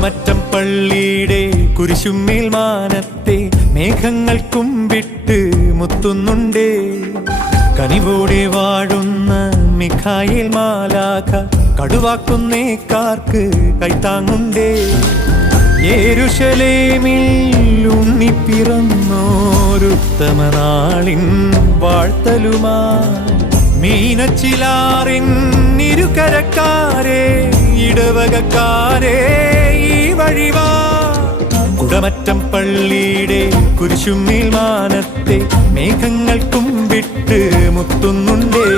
കുടമറ്റം പള്ളിയുടെ കുരിശുമേൽ മാനത്തെ മേഘങ്ങൾ കുമ്പിട്ട് മുത്തുന്നുണ്ടേ. കനിവോടെ വാഴുന്ന മിഖായേൽ മാലാഖ കടുവാക്കുന്നേക്കാർക്ക് കൈത്താങ്ങുണ്ടേ. യെരൂശലേമിൽ ഉണ്ണിപ്പിറന്നോരുത്തമ നാളിൻ വാഴ്ത്തലുമായി മീനച്ചിലാറിൻ ഇരുകരക്കാരെ ഇടവകക്കാരെ ഈ വഴിവാ. കുടമറ്റം പള്ളിയുടെ കുരിശുമേൽ മാനത്തെ മേഘങ്ങൾ കുമ്പിട്ട് മുത്തുന്നുണ്ടേ.